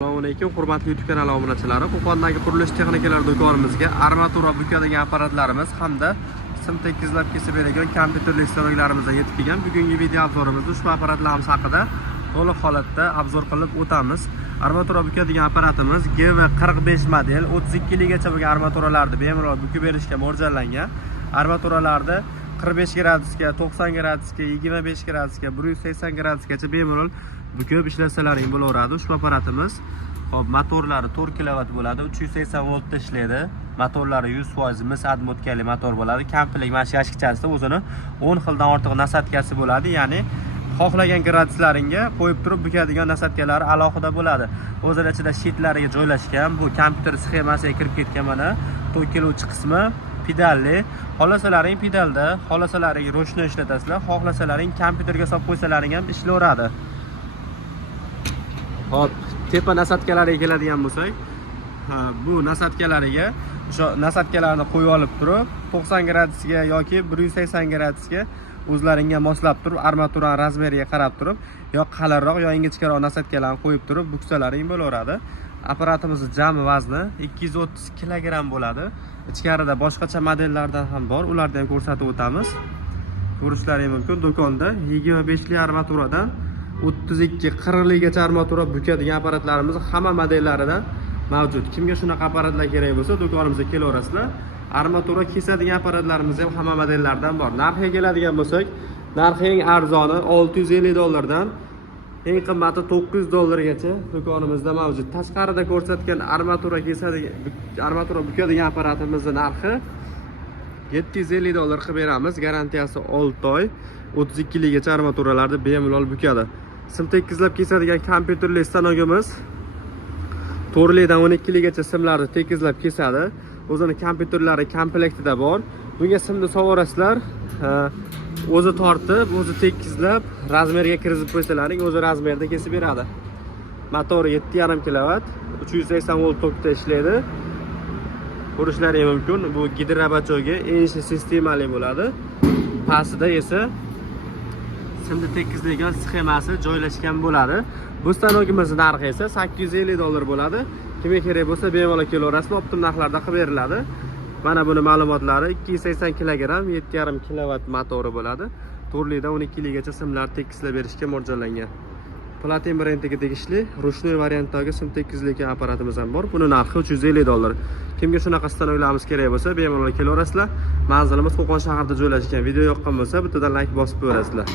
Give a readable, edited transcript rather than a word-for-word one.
Assalomu alaykum, hurmatli YouTube kanali obunachilari. Qo'qondagi qurilish texnikalari do'konimizga armatura bukadigan apparatlarimiz hamda sim tekkizlab kesib beradigan kompyuterli stanoklarimiz yetib kelgan. Bugungi video obzorimizda ushbu apparatlarimiz haqida to'liq holatda obzor qilib o'tamiz. Armatura bukadigan apparatimiz GV45 model 32 ligacha bo'lgan armaturalarni bemalol bukib berishga mo'ljallangan. Armaturalarda 45 gradusga, 90 gradusga, 25 gradusga, 180 gradusgacha bemalol bukib ishlasalaring bo'laveradi. Ushbu apparatimiz motorlari 4 kW bo'ladi, 380 voltda ishlaydi. Motorlari 100% mis admotkali motor bo'ladi. Komplik mana shu yashikchasida o'zini 10 xildan ortiq nasatkasi bo'ladi. Ya'ni xohlagan graduslaringga qo'yib turib bukadigan nasatkalari alohida bo'ladi. O'zini ichida shitlariga joylashgan. Bu kompyuter sxemasiga kirib ketgan mana to'kilovchi qismi pedalli. Xohlasalaring pedalda, xohlasalaring ro'shni ishlatasizlar, xohlasalaring kompyuterga solib qo'ysalaring ham ishlayveradi. Hop, tepa nasatkalariga keladigan bo'lsak, bu nasatkalariga o'sha nasatkalarni qo'yib olib turib, 90 gradusga yoki 180 gradusga o'zlaringga moslab turib, armatura razmeriga qarab turib, yo qalinroq yo ingichkaroq nasatkalarni qo'yib turib buksalaring bo'laveradi. Apparatimizning jami vazni 230 kg bo'ladi. Ichkarida boshqacha modellardan ham bor, ularni ham ko'rsatib o'tamiz. Ko'rishlaringiz mumkin. Do'konda 25 li armaturadan 32-40 ligacha armatura bukadigan apparatlarimiz hamma modellaridan mavjud. Kimga shunaqa apparatlar kerak bo'lsa, do'konimizga kelaverasizlar. Armatura kesadigan apparatlarimiz ham hamma modellaridan bor. Narxiga keladigan bo'lsak, narxi eng arzoni $650 dan eng qimmati $900 do'konimizda mavjud. Tashqarida ko'rsatgan armatura kesadigan, armatura bukadigan apparatimizning narxi $750 qilib beramiz. Garantiyasi 6 oy. 32 ligacha armaturalarni bemalol bukadi. Sim tekkizlab kesadigan kompyuterli stanogimiz 4 lidan 12 ligacha simlarni tekkizlab kesadi. O'zini kompyuterlari komplektida bor. Bunga simni sovorasizlar, o'zi tortib, o'zi tekkizlab, razmeriga kiritib qo'ysalaring, o'zi razmerda kesib beradi. Motori 7,5 kW, 380 volt tokda ishlaydi. Ko'rishlaringiz mumkin. Bu gidrobachoga enshi sistemali bo'ladi. Pastida esa simni tekkizilgan sxemasi joylashgan bo'ladi. Bu stanogimizning narxi esa $850 bo'ladi. Kimga kerak bo'lsa bemalol kelaverasizlar, optim narxlarda qilib beriladi. Mana buni ma'lumotlari 280 kg, 7,5 kW motori bo'ladi. 4 lidan 12 ligacha simlar tekkizlab berishga mo'ljallangan. Platin brendiga tegishli ruchnoy variantdagi sim tekkizilgan apparatimiz ham bor. Buni narxi $350. Kimga shunaqa stanoklarimiz kerak bo'lsa, bemalol kelaverasizlar. Manzilimiz Qo'qon shahrida joylashgan. Video yoqqan bo'lsa, bittadan like bosib qo'yasizlar.